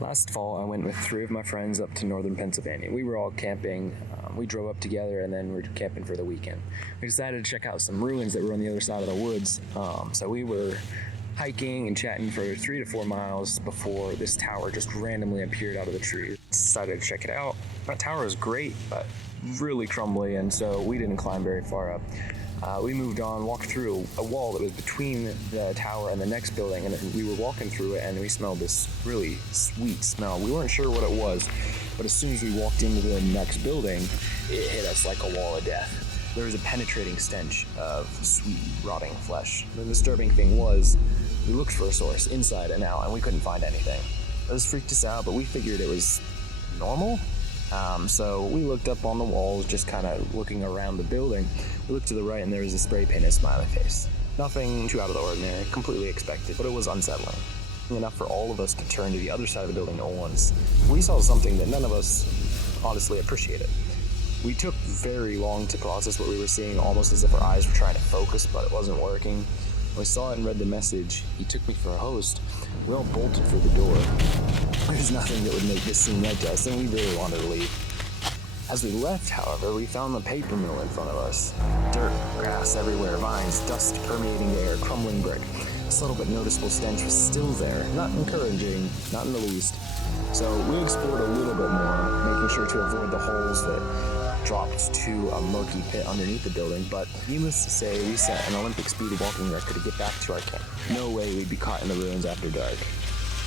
Last fall, I went with 3 of my friends up to northern Pennsylvania. We were all camping. We drove up together and then we were camping for the weekend. We decided to check out some ruins that were on the other side of the woods. So we were hiking and chatting for 3 to 4 miles before this tower just randomly appeared out of the trees. Decided to check it out. That tower was great, but really crumbly, and so we didn't climb very far up. We moved on, walked through a wall that was between the tower and the next building, and we were walking through it and we smelled this really sweet smell. We weren't sure what it was, but as soon as we walked into the next building, it hit us like a wall of death. There was a penetrating stench of sweet, rotting flesh. The disturbing thing was, we looked for a source inside and out, and we couldn't find anything. This freaked us out, but we figured it was normal. So we looked up on the walls, just kind of looking around the building. We looked to the right and there was a spray painted smiley face. Nothing too out of the ordinary, completely expected, but it was unsettling. Enough for all of us to turn to the other side of the building at once. We saw something that none of us honestly appreciated. We took very long to process what we were seeing, almost as if our eyes were trying to focus, but it wasn't working. When we saw it and read the message, "He took me for a host," we all bolted for the door. There's nothing that would make this seem right to us, and we really wanted to leave. As we left, however, we found the paper mill in front of us. Dirt, grass everywhere, vines, dust permeating the air, crumbling brick. A subtle but noticeable stench was still there, not encouraging, not in the least. So we explored a little bit more, making sure to avoid the holes that dropped to a murky pit underneath the building, but needless to say, we set an Olympic speed walking record to get back to our camp. No way we'd be caught in the ruins after dark.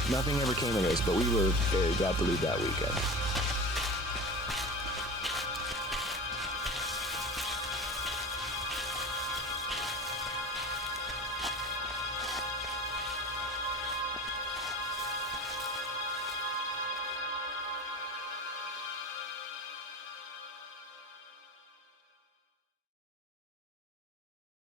Nothing ever came of this, but we were very glad to leave that weekend.